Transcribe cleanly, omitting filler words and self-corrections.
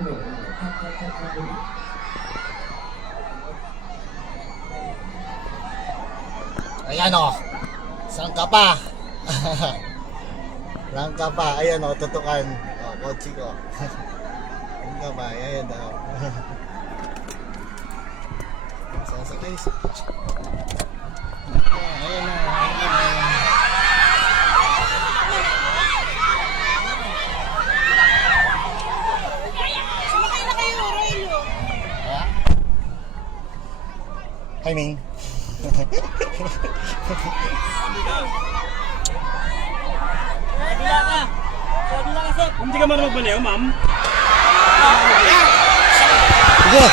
Ayan o. Saan ka pa? Saan ka pa? Ayan o, tutukan. O, kotse ko. Saan ka pa? Ayan o. Sasakay. Ayan o. Sumakay na kayo, Roylo. Hi, Ming. Kabila ka. Kabila ka, Sep. Hindi ka marunong magbaneo, ma'am? Sige.